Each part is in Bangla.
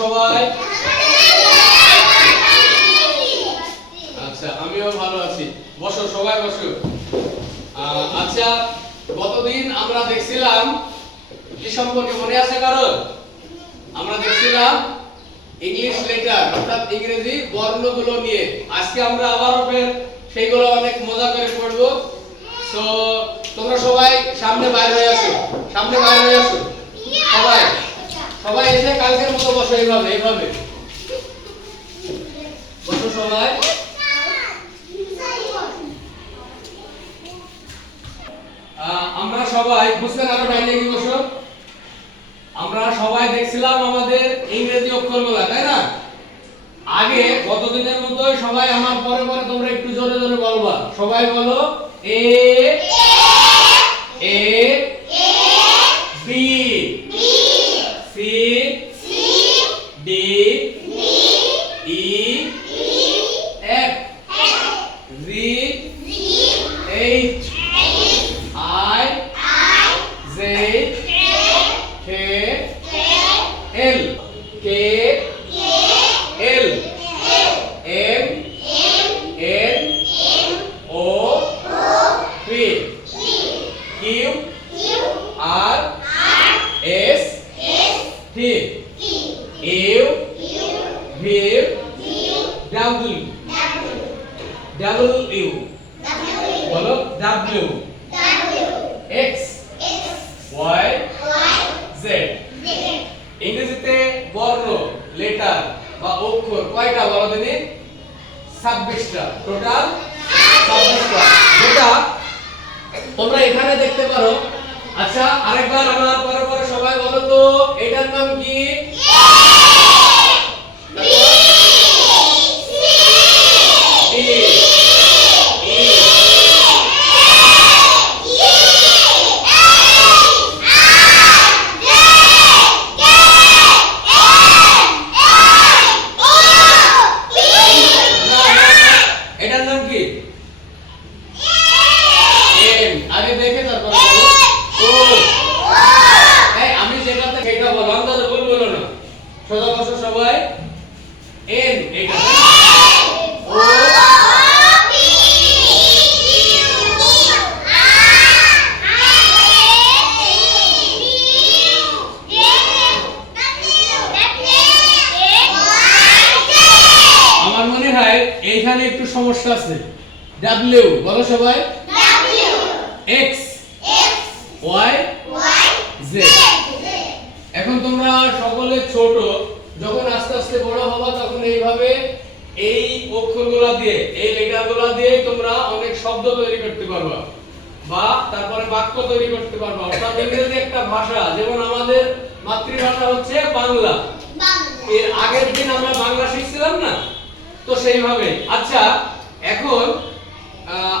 সবাই? আচ্ছা, আমিও ভালো আছি। বসো সবাই বসো। আচ্ছা, গতদিন আমরা দেখছিলাম কি সম্পর্কে মনে আছে কারো? আমরা দেখছিলাম ইংলিশ লেটার অর্থাৎ ইংরেজি বর্ণগুলো নিয়ে। আজকে আমরা আবারও ফের সেইগুলো অনেক মজা করে পড়ব। সো তোমরা সবাই সামনে বাইরে হয়ে আসো, সামনে বাইরে হয়ে আসো। সবাই সবাই এসে কালকের মতো বসো, এইভাবে এইভাবে বসো সবাই। আমরা সবাই বুঝলেন, আরো ডাইনে কি বসো। আমরা সবাই দেখছিলাম আমাদের ইংরেজি অক্ষরগুলো, তাই না? আগে গতদিনের মতোই সবাই আমার পরে পরে তোমরা একটু জোরে জোরে বলবা। সবাই বলো A A B C D E F G H I J K L K L M N O P Q R S T U V W W বলো ডাব্লিউ এক্স ওয়াই জেড। ইংরেজিতে বর্ণ লেটার বা অক্ষর কয়টা বলো দিনি? 26টা, টোটাল 26টা, যেটা তোমরা এখানে দেখতে পারো। আচ্ছা, আরেকবার আমার পরে পরে সবাই বলো তো, এটার নাম কি? এটার নাম কি? এম। আগে দেখে তারপর বলো ও। এই আমি যেটাতে সেটা বলো, আন্দাজে ভুল বলো না। সোজা বসো সবাই। এম এটা ও আমার মনে হয় এইখানে একটু সমস্যা আছে। ডাব্লিউ বলো সবাই। W X Y Z. এখন তোমরা সকলে ছোট, যখন আস্তে আস্তে বড় হবা তখন এইভাবে এই অক্ষরগুলো দিয়ে, এই লেটারগুলো দিয়ে তোমরা অনেক শব্দ তৈরি করতে পারবা বা তারপরে বাক্য তৈরি করতে পারবা। অর্থাৎ ইংরেজি একটা ভাষা, যেমন আমাদের মাতৃভাষা হচ্ছে বাংলা। এর আগের দিন আমরা বাংলা শিখছিলাম না, তো সেইভাবে। আচ্ছা, এখন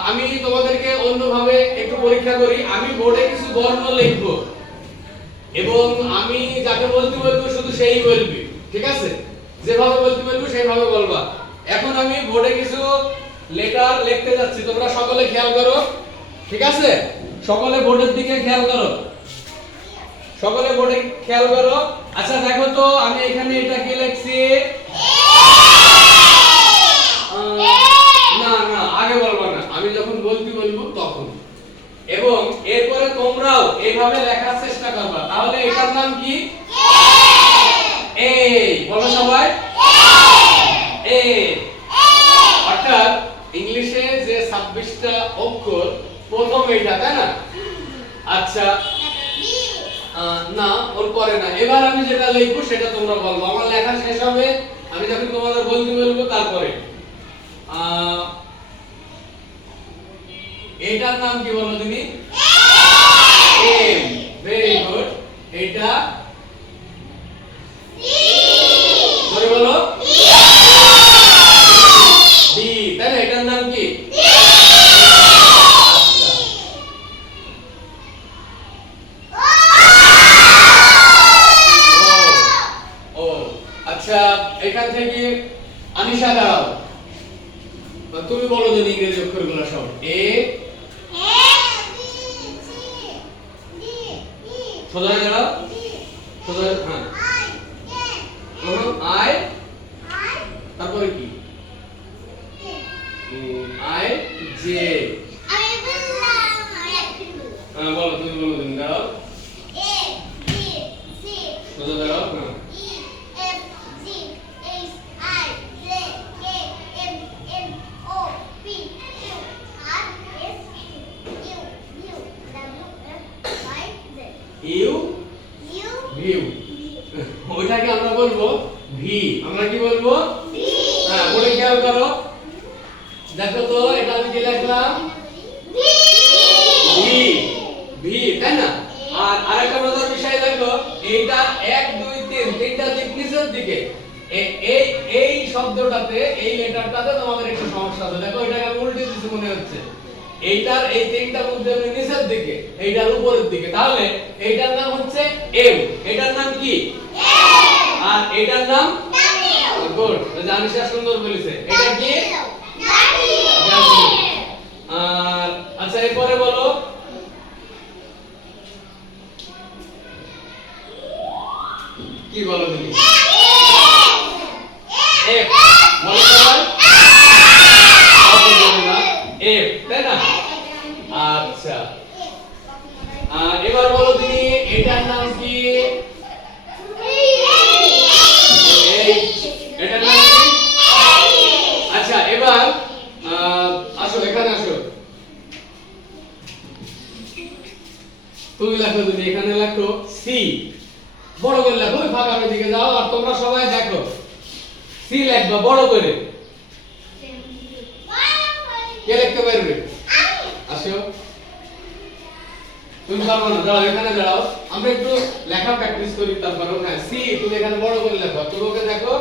আমি তোমাদেরকে অন্যভাবে একটু পরীক্ষা করি। আমি বোর্ডে কিছু বর্ণ লিখব এবং আমি যাকে বলতে বলবো শুধু সেই বলবি, ঠিক আছে? যেভাবে বলতে বলবো সেইভাবে বলবা। এখন আমি বোর্ডে কিছু লেটার লিখতে যাচ্ছি, তোমরা সকলে খেয়াল করো, ঠিক আছে? সকলে বোর্ডের দিকে খেয়াল করো, সকলে বোর্ডে খেয়াল করো। আচ্ছা দেখো তো, আমি এখানে এটা কি লিখছি? না না, আগে বলবা না, আমি যখন বলতে বলবো তখন। এবং এরপরে তোমরাও এইভাবে লেখার চেষ্টা করবা। তাহলে এটার নাম কি? এ বলো সবাই। এ অর্থাৎ ইংলিশে যে 26টা অক্ষর, প্রথম এইটা, তাই না? আচ্ছা, না ওর পরে না। এবার আমি যেটা লিখবো সেটা তোমরা বলবো। আমার লেখা শেষ হবে আমি যখন তোমাদের বলতে বলবো তারপরে। এটার নাম কি বলো তুমি? এম। Very good. এটা ধরে বলো ডি, তাই না? এটার নাম কি? আচ্ছা, এখান থেকে আনিশা দাও, তুমি বলো যে ইংরেজি অক্ষরগুলো সব। এ সোজা দাঁড়াও, সোজা, হ্যাঁ সোজা দাঁড়াও। হ্যাঁ। ইউ ভিউ, ওইটাকে আমরা বলবো ভি। আমরা কি বলবো? হ্যাঁ, বলে খেয়াল করো। দেখো তো এটা আমি কি লিখলাম? ভি, ভি, তাই না? আর আরেকটা মজার বিষয় দেখো, এইটা 1 2 3 তিনটা দিক নিচের দিকে। এই এই শব্দটাতে, এই লেটারটাতে তোমাদের একটু সমস্যা আছে। দেখো এটাকে আমি উল্টে দিছি মনে হচ্ছে। এইটার এই তিনটার মধ্যে আমি নিচের দিকে, এইটার উপরের দিকে। তাহলে এইটার নাম হচ্ছে এম, এটার নাম কি? আর এটার নাম গুড, জানিসা সুন্দর বলেছে। এটা কি? আর আচ্ছা এরপরে বলো কি বলো তুমি? এফ বলো সবাই। এফ, তাই না? আচ্ছা এবার বলো তুমি এটার নাম কি? এটার নাম কি? আচ্ছা এবার আসো, এখানে আসো। তুমি লেখো, তুমি এখানে লেখো সি। বড় করে লেখো, ওই ফাঁকা দিকে যাও। আর তোমরা সবাই দেখো, সি লিখবা বড় করে। কে লিখতে পারবে? আসো। তুমি পারবে না, দাঁড়াও, এখানে দাঁড়াও। আমরা একটু লেখা প্র্যাকটিস করি তারপর। হ্যাঁ, সি তুমি এখানে বড় করে লেখো। তুমি ওকে দেখো,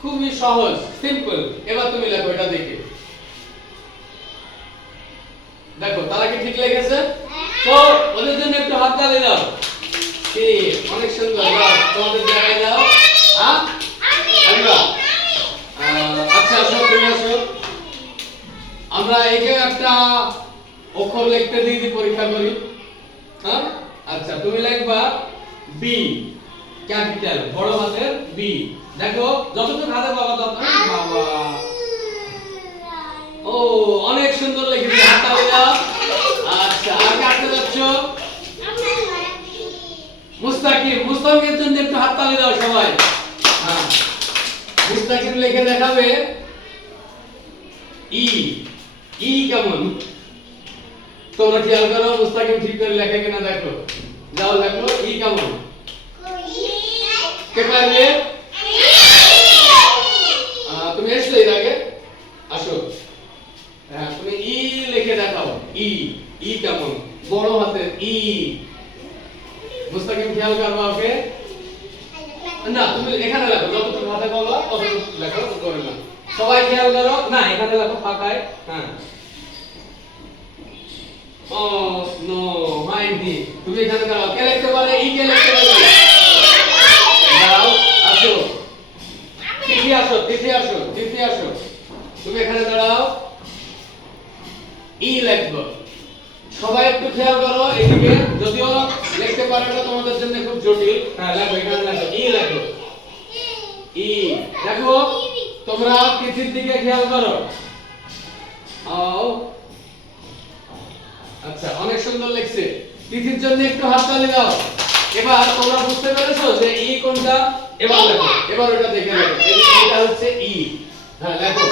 খুবই সহজ, সিম্পল। এবার তুমি লেখো এটা দেখে। দেখো তারা কি ঠিক লিখেছে? তো ওদের জন্য একটু হাত তালি দাও। সি, অনেক সুন্দর। দাও তোমাদের জায়গায় দাও। আচ্ছা আসো, তুমি আসো। আমরা একে একটা অক্ষর লিখতে দিই, পরীক্ষা করি। হ্যাঁ, আচ্ছা তুমি লিখবা বি, ক্যাপিটাল বড় হাতের বি। দেখো যতটুকু হাতে বাবা ততটুকু। বাবা, ও অনেক সুন্দর লিখেছে, হাত তালি দাও। আচ্ছা আর কাটতে যাচ্ছ? মুস্তাকিম, মুস্তাকিমের জন্য একটু হাত তালি দাও সবাই। হ্যাঁ, মুস্তাকিম লিখে দেখাবে ই। ই কেমন তোমরা খেয়াল করো, মুস্তাকিম ঠিক করে লেখে কিনা দেখো। যাও লেখো ই কেমন। কে পারবে? তুমি এসো এর আগে, আসো। হ্যাঁ, তুমি ই লিখে দেখাও। ই, ই কেমন? বড় হাতের ই। মুস্তাকিম খেয়াল করবা, ওকে? না তুমি এখানে লেখো, যতটুকু হাতে বলো ততটুকু লেখো, করে না। সবাই খেয়াল করো। না এখানে লেখো ফাঁকায়। হ্যাঁ, ও নো মাইন্ডি, তুমি এখানে দাঁড়াও। কে লিখতে পারে? ই কে লিখতে পারে? দাও, আসো। তিথি আসো, তিথি আসো, তিথি আসো। তুমি এখানে দাঁড়াও। ই লিখবো। সবাই একটু খেয়াল করো এদিকে, যদিও লিখতে পারে না তোমাদের জন্য খুব জটিল। হ্যাঁ লেখো, এখানে লেখো ই লেখো। ই দেখো, তোমরা তিথির দিকে খেয়াল করো। ও আচ্ছা, অনেক সুন্দর লিখছে। তিথির জন্য একটু হাত তালি দাও। এবার তোমরা বুঝতে পেরেছো যে ই কোনটা? এবার লেখো, এবার ওটা দেখে লেখো। এটা হচ্ছে ই। হ্যাঁ লেখো,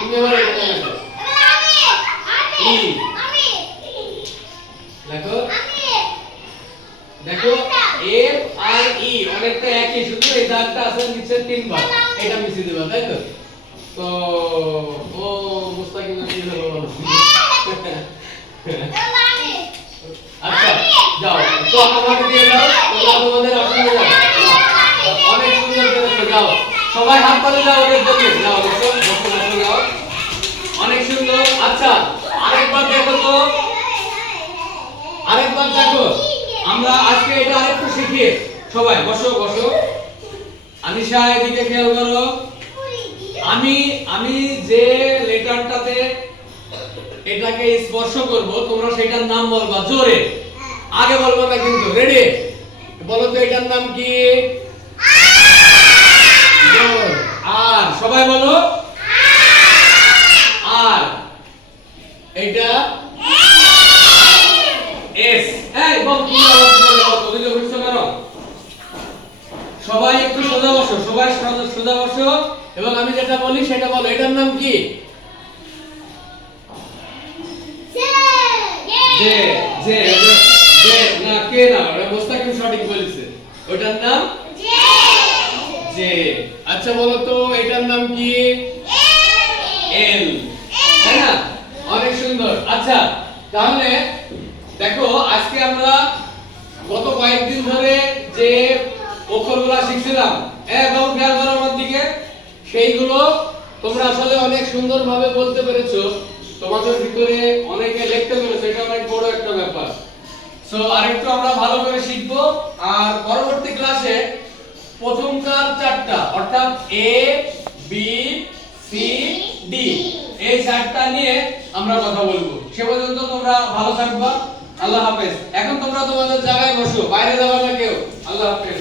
তুমি এবার এটা লেখো। ই লেখো। দেখো এফ আর ই অনেকটা একই, শুধু এই দাগটা আছে নিচে 3 বার, এটা মিশিয়ে দিবা, তাই তো? তো ও মুস্তাকিম কি হলো বলো? আচ্ছা যাও, তো আমাকে দিয়ে দাও, তোমরা তোমাদের আসলে যাও। অনেক সুন্দর করেছো, যাও সবাই হাত তালি দাও ওদের জন্য। যাও বসো, বসো, বসো, যাও। অনেক সুন্দর। আচ্ছা আরেকবার দেখো তো, আরেকবার দেখো। আমরা আজকে এটা আরেকটু শিখি। সবাই বসো, বসো। আনিশা এদিকে খেয়াল করো। আমি যে লেটারটাতে এটাকে স্পর্শ করব, তোমরা সেটার নাম বলবা জোরে, আগে বলবো না কিন্তু। রেডি? বলো তো এটার নাম কি? আর সবাই বলো আর। এটা এস। এই বল, তুমি আওয়াজ করে বলো, তুমি তো বুঝছো কেন? সবাই সোজা বসো এবং আমি যেটা বলি সেটা বলো। এটার নাম কি? জে জে জে না, কে না, ওটা মোস্তাকিম সঠিক বলেছে। ওটার নাম জে। আচ্ছা বলো তো এটার নাম কি? এল, তাই না? অনেক সুন্দর। আচ্ছা তাহলে দেখো আজকে আমরা গত কয়েকদিন ধরে যে অক্ষরগুলো শিখছিলাম এবং খেয়াল করো আমার দিকে, সেইগুলো তোমরা আসলে অনেক সুন্দরভাবে বলতে পেরেছো। তোমাদের ভিতরে অনেকে লিখতে পেরেছো, এটা অনেক বড় একটা ব্যাপার। সো আরেকটু আমরা ভালো করে শিখবো। আর পরবর্তী ক্লাসে প্রথমকার চারটা অর্থাৎ এ বি সি ডি এই চারটা নিয়ে আমরা কথা বলবো। সে পর্যন্ত তোমরা ভালো থাকবা। আল্লাহ হাফেজ। এখন তোমরা তোমাদের জায়গায় বসো, বাইরে যাবে না কেউ। আল্লাহ হাফেজ।